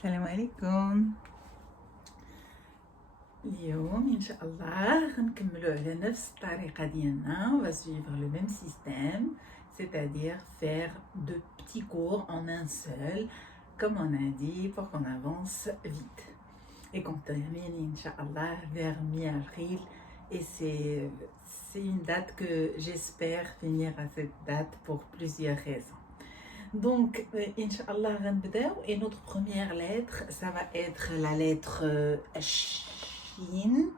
السلام عليكم. اليوم ان شاء الله غنكملوا على نفس الطريقه ديالنا. On va suivre le même système, c'est-à-dire faire deux petits cours en un seul, comme on a dit, pour qu'on avance vite et qu'on termine Inch'Allah vers mi-avril. Et c'est une date que j'espère finir à cette date pour plusieurs raisons. Donc, Inch'Allah, et notre première lettre, ça va être la lettre Shin.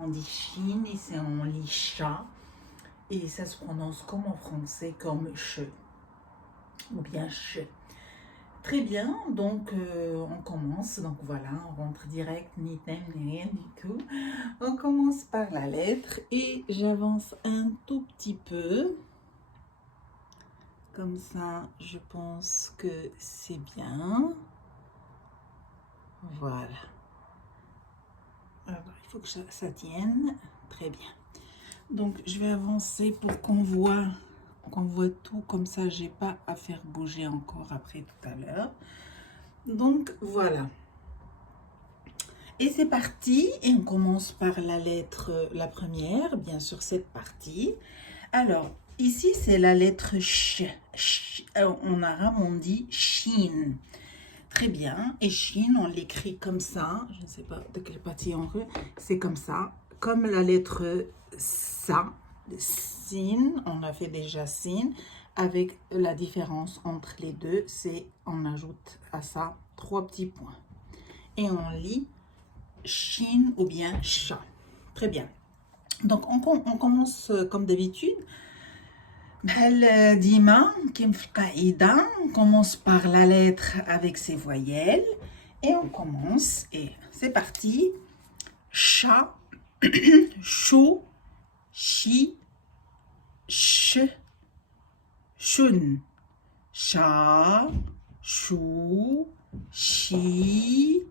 On dit Shin, ici on lit chat. Et ça se prononce comme en français, comme che. Ou bien che. Très bien, donc on commence. Donc voilà, on rentre direct, ni thème, ni rien du tout. On commence par la lettre et j'avance un tout petit peu. Comme ça, je pense que c'est bien. Voilà. Alors, il faut que ça tienne. Très bien. Donc, je vais avancer pour qu'on voit tout. Comme ça, j'ai pas à faire bouger encore après tout à l'heure. Donc, voilà. Et c'est parti. Et on commence par la lettre, la première, bien sûr, cette partie. Alors, ici, c'est la lettre sh. En arabe, on dit shin. Très bien. Et shin, on l'écrit comme ça. Je ne sais pas de quelle partie on veut. C'est comme ça. Comme la lettre sa. Sin. On a fait déjà sin. Avec la différence entre les deux, c'est on ajoute à ça 3 petits points. Et on lit shin ou bien sha. Très bien. Donc, on commence comme d'habitude. Dima, on commence par la lettre avec ses voyelles et on commence et c'est parti. Cha, chou, chi, ch, chun. Cha, chou, chi,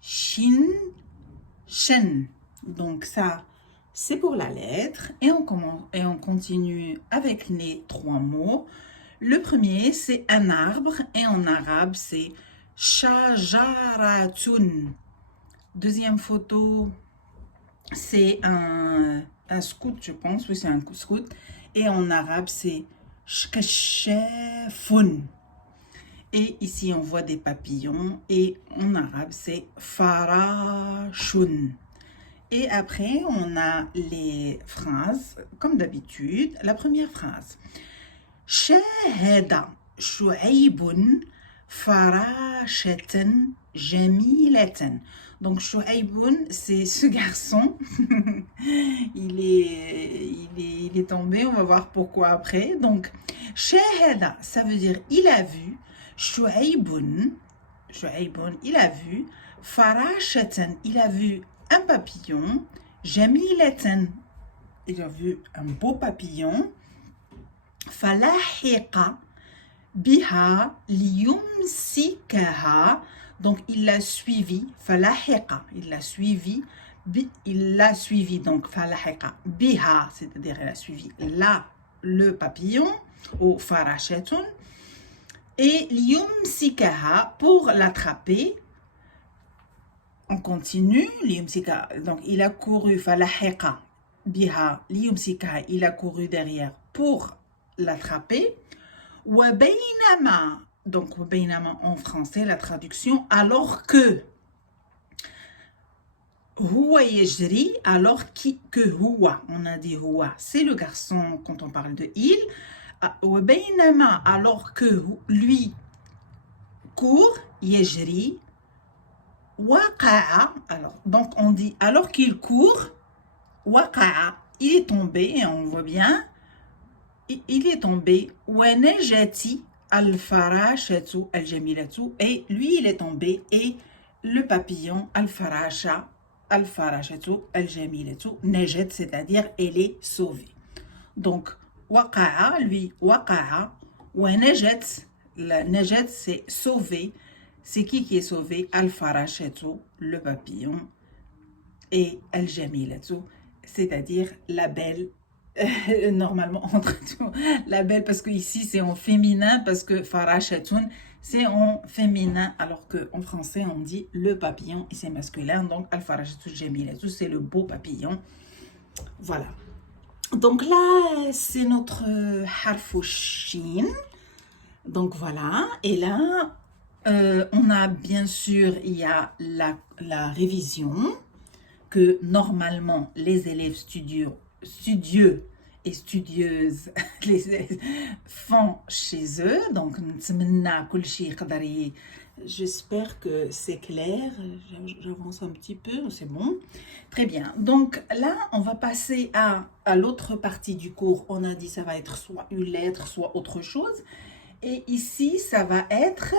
chin, chen. Donc ça, c'est pour la lettre et on commence et on continue avec les 3 mots. Le premier, c'est un arbre et en arabe, c'est shajaratun. Deuxième photo, c'est un scout, je pense. Oui, c'est un scout. Et en arabe, c'est shkashafun. Et ici, on voit des papillons. Et en arabe, c'est farashun. Et après, on a les phrases, comme d'habitude. La première phrase. Shahada Shu'aybun farashatan jamilatan. Donc, Shu'aybun, c'est ce garçon. il est tombé, on va voir pourquoi après. Donc, Shahada, ça veut dire il a vu. Shu'aybun, il a vu. Farashatan, il a vu un papillon. Jamilatan, il a vu un beau papillon. Falahiqa biha liyumsikaha, donc il l'a suivi. Falahiqa, il l'a suivi. Donc falahiqa biha, c'est-à-dire il a suivi là le papillon ou farashatun, et liyumsikaha, pour l'attraper. On continue. Donc il a couru. Falahiqa biha liyumsikaha, il a couru derrière pour l'attraper. Wabaynama, donc wabaynama en français, la traduction, alors que. Huwa yajri, alors que huwa, on a dit huwa, c'est le garçon quand on parle de il. Wabaynama, alors que lui court. Yajri. Waqa'a, alors, donc on dit alors qu'il court. Waqa'a, il est tombé, et on voit bien. Il est tombé. Wanajati al-farashatu al-jamilatu, et lui il est tombé et le papillon al-farashatu al-jamilatu najat, c'est-à-dire elle est sauvée. Donc waqa'a, lui waqa'a, wanajat, la najat c'est sauvé. C'est qui est sauvé? Al-farashatu, le papillon, et al-jamilatu, c'est-à-dire la belle Normalement, entre tout, la belle, parce que ici c'est en féminin, parce que farachatun, c'est en féminin, alors qu'en français on dit le papillon et c'est masculin, donc al-farachatun jamilatu, c'est le beau papillon. Voilà. Donc là, c'est notre harfouchine. Donc voilà, et là, on a bien sûr, il y a la révision que normalement les élèves studieux et studieuses font chez eux. Donc, j'espère que c'est clair. J'avance un petit peu, c'est bon. Très bien. Donc là, on va passer à l'autre partie du cours. On a dit ça va être soit une lettre, soit autre chose. Et ici, ça va être,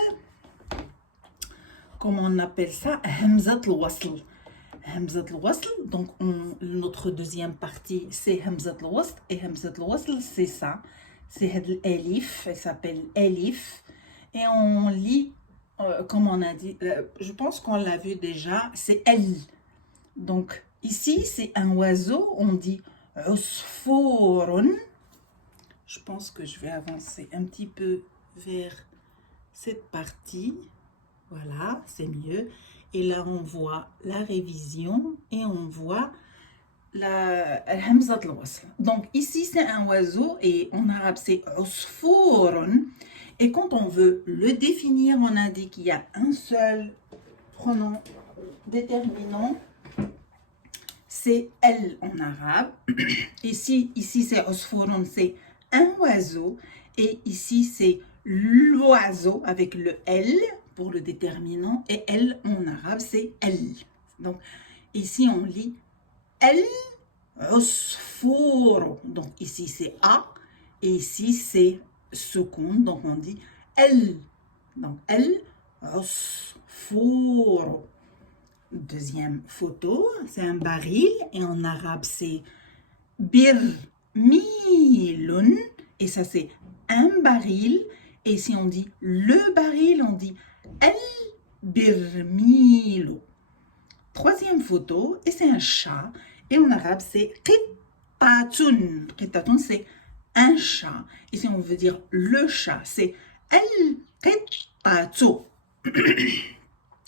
comment on appelle ça, Hamzat al-Wasl. Hamzat al-Wasl, donc notre deuxième partie, c'est Hamzat al-Wasl. Et Hamzat al-Wasl, c'est ça. C'est l'Elif, elle s'appelle Elif. Et on lit, comme on a dit, je pense qu'on l'a vu déjà, c'est El. Donc ici, c'est un oiseau, on dit Usfourun. Je pense que je vais avancer un petit peu vers cette partie. Voilà, c'est mieux. Et là, on voit la révision et on voit la hamzat al-wasl. Donc ici, c'est un oiseau et en arabe, c'est usfourun. Et quand on veut le définir, on a dit qu'il y a un seul pronom déterminant. C'est elle en arabe. Ici c'est usfourun, c'est un oiseau. Et ici, c'est l'oiseau avec le L pour le déterminant. Et elle en arabe, c'est elle. Donc, ici, on lit el usfour. Donc, ici, c'est A. Et ici, c'est seconde. Donc, on dit el. Donc, el usfour. Deuxième photo, c'est un baril. Et en arabe, c'est birmilun. Et ça, c'est un baril. Et si on dit le baril, on dit el-birmilo. Troisième photo, et c'est un chat. Et en arabe, c'est qittatun. Qittatun, c'est un chat. Et si on veut dire le chat, c'est el-qittatu.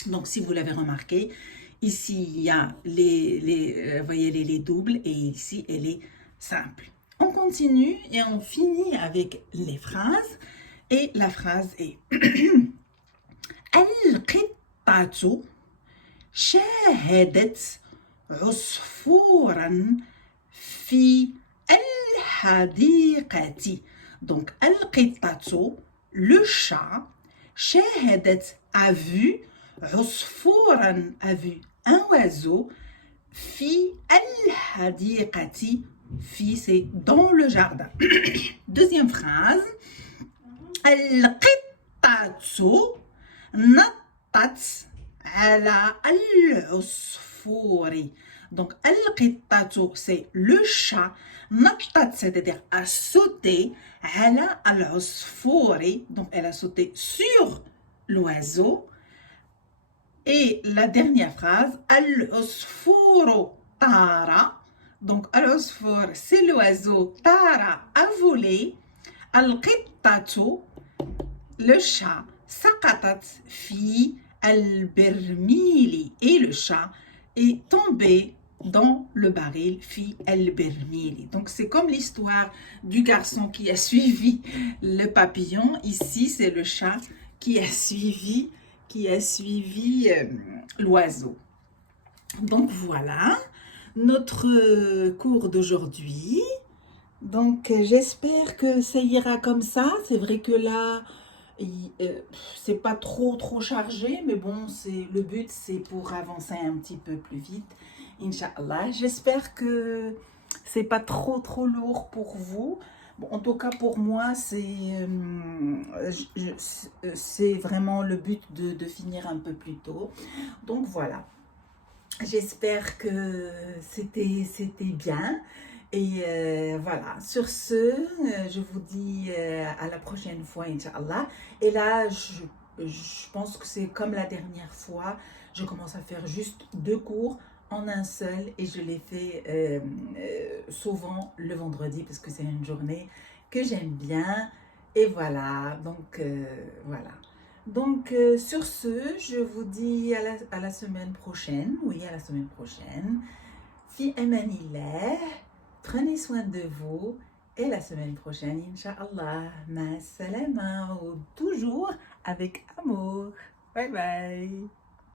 Donc, si vous l'avez remarqué, ici, il y a voyez, les doubles. Et ici, elle est simple. On continue et on finit avec les phrases. Et la phrase est القطة شاهدت عصفورا في الحديقة. Donc, القطة, le chat, شاهدت, a vu, عصفورا, a vu un oiseau, في الحديقة, في, c'est dans le jardin. Deuxième phrase, القطة نطت على العصفور. Donc, القطة, c'est le chat. نطت, c'est-à-dire a sauté. على العصفور, donc elle a sauté sur l'oiseau. Et la dernière phrase, العصفور طار. Donc, العصفور, c'est l'oiseau. طار, a volé. القطة, le chat, سقطت في البرميل. Et le chat est tombé dans le baril في البرميل. Donc c'est comme l'histoire du garçon qui a suivi le papillon. Ici c'est le chat qui a suivi l'oiseau. Donc voilà notre cours d'aujourd'hui. Donc j'espère que ça ira comme ça. C'est vrai que là c'est pas trop chargé, mais bon, le but c'est pour avancer un petit peu plus vite, Inch'Allah. J'espère que c'est pas trop lourd pour vous. Bon, en tout cas pour moi, c'est vraiment le but de finir un peu plus tôt. Donc voilà, j'espère que c'était bien. Et voilà, sur ce, je vous dis à la prochaine fois, Inch'Allah. Et là, je pense que c'est comme la dernière fois, je commence à faire juste 2 cours en un seul et je l'ai fait souvent le vendredi parce que c'est une journée que j'aime bien. Et voilà, voilà. Sur ce, je vous dis à la semaine prochaine. Oui, à la semaine prochaine. Fi amanillah, prenez soin de vous. Et la semaine prochaine, Inch'Allah, ma salama, ou toujours avec amour. Bye bye.